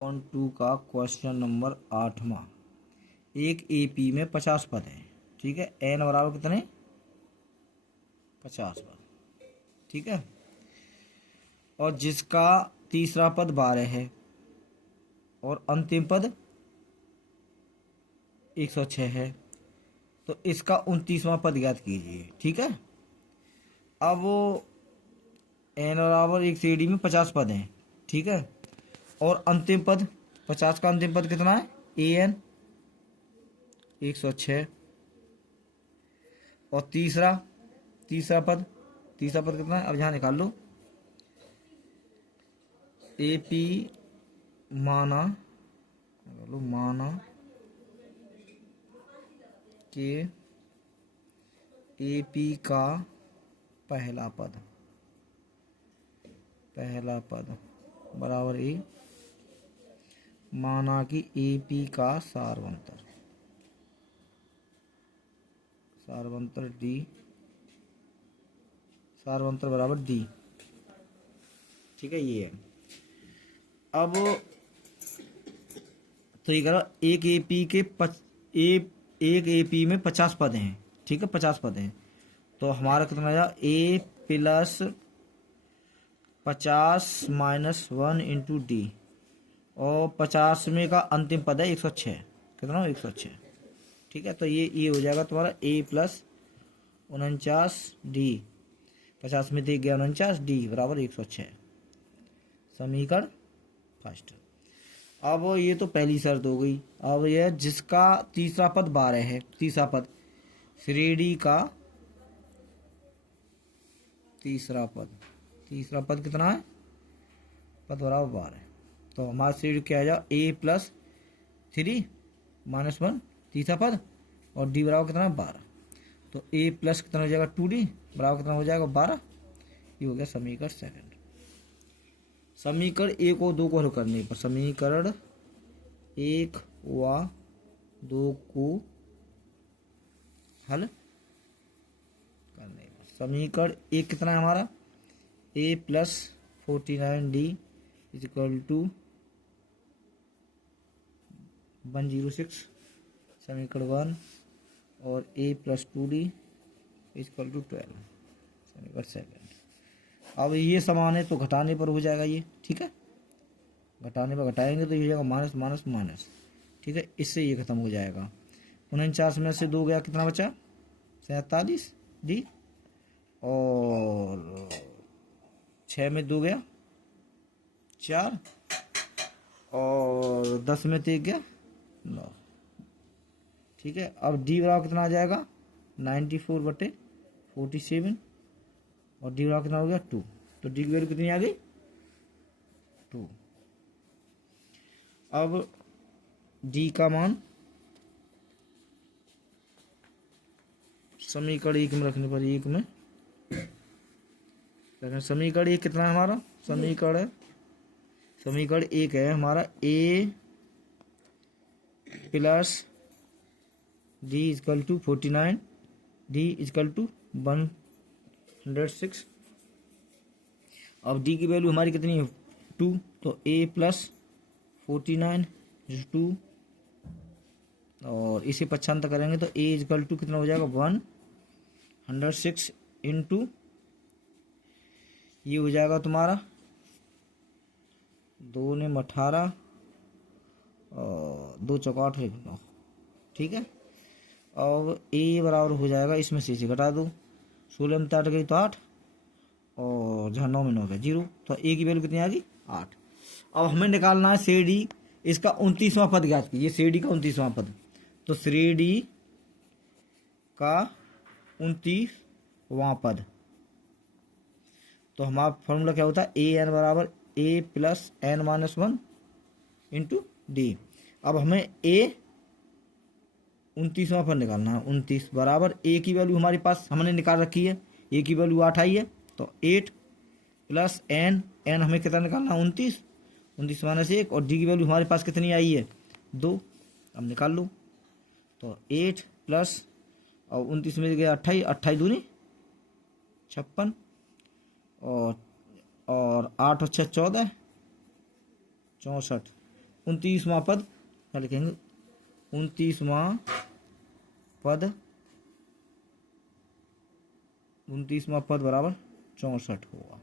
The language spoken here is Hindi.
2 का क्वेश्चन नंबर 8वां। एक एपी में 50 पद हैं, ठीक है। एन बराबर कितने? 50 पद, ठीक है। और जिसका तीसरा पद 12 है और अंतिम पद 106 है, तो इसका 29वां पद ज्ञात कीजिए, ठीक है। अब वो एन बराबर एक सीडी में 50 पद हैं, ठीक है। और अंतिम पद 50 का अंतिम पद कितना है? A N 106। और तीसरा तीसरा पद कितना है? अब यहाँ निकाल लो। ए पी माना कि ए पी का पहला पद बराबर ए, माना कि ए पी का सारवंतर डी, सारवंतर बराबर डी, ठीक है। ये है। अब तो ये करो, एक एपी के एक एपी में 50 पद हैं, ठीक है। 50 पद हैं, तो हमारा कितना आ जाएगा? ए प्लस 50 माइनस 1 इंटू डी, और 50 में का अंतिम पद है 106। कितना? 106, ठीक है। तो ये हो जाएगा तुम्हारा ए प्लस 49 डी, 50 में दे गया 49, डी बराबर 106, समीकरण फर्स्ट। अब ये तो पहली शर्त हो गई। अब यह जिसका तीसरा पद 12 है, तीसरा पद श्रेणी का तीसरा पद कितना है? पद बराबर 12, तो हमारा श्रेणी क्या आ जाए? ए प्लस 3 माइनस 1 तीसरा पद, और डी बराबर कितना है? 12। तो ए प्लस कितना हो जाएगा? 2d बराबर कितना हो जाएगा? 12। ये हो गया समीकरण सेकंड। समीकरण 1 और 2 को हल करने पर, समीकरण 1 व 2 को हल करने पर, समीकरण 1 कितना है हमारा? A plus 49 D is equal to 106, समीकरण 1। और A plus 2d is equal to 12, समीकरण सेकंड। अब ये समान है तो घटाने पर हो जाएगा ये, ठीक है। घटाने पर घटाएंगे तो ये हो जाएगा माइनस माइनस माइनस, ठीक है। इससे ये खत्म हो जाएगा। 49 में से 2 गया, कितना बचा? 47 डी, और 6 में 2 गया 4, और 10 में 1 गया 9, ठीक है। अब डी बराबर कितना आ जाएगा? 94/47, और डी बराबर कितना हो गया? 2। तो डी की वैल्यू कितनी आ गई? 2। अब डी का मान समीकरण 1 में रखने पर, 1 में समीकरण 1 कितना है हमारा? समीकरण 1 है हमारा A plus D is equal to 49, D is equal to 106। अब डी की वैल्यू हमारी कितनी है? 2। तो ए प्लस 49 2, और इसे पक्षांतर करेंगे तो ए इजकल टू कितना हो जाएगा? 106 इंटू, ये हो जाएगा तुम्हारा 2 ने 18, और 2 चौका 8, 9, ठीक है। अब ए बराबर हो जाएगा, इसमें से घटा दो, 16 में 8 गई तो 8, और जहाँ 9 में 9 गया 0, तो ए की वैल्यू कितनी आ गई? 8। अब हमें निकालना है श्रेणी, इसका 29वां पद ज्ञात कीजिए, श्रेणी का 29वां पद। तो श्रेणी का 29वां पद, तो हमारा फॉर्मूला क्या होता है? ए एन बराबर A plus N minus 1 into D. अब हमें ए 29वां पद निकालना है। 29 बराबर ए की वैल्यू हमारे पास हमने निकाल रखी है, ए की वैल्यू 8 आई है, तो 8 प्लस एन हमें कितना निकालना है? 29 माइनस 1, और डी की वैल्यू हमारे पास कितनी आई है? 2। अब निकाल लो, तो 8 प्लस, और 29 में गया 28, 28 दूनी 56, और 8 और 6 14, 64, 29वां पद क्या लिखेंगे, 29वां पद, 29वां पद बराबर 64 होगा।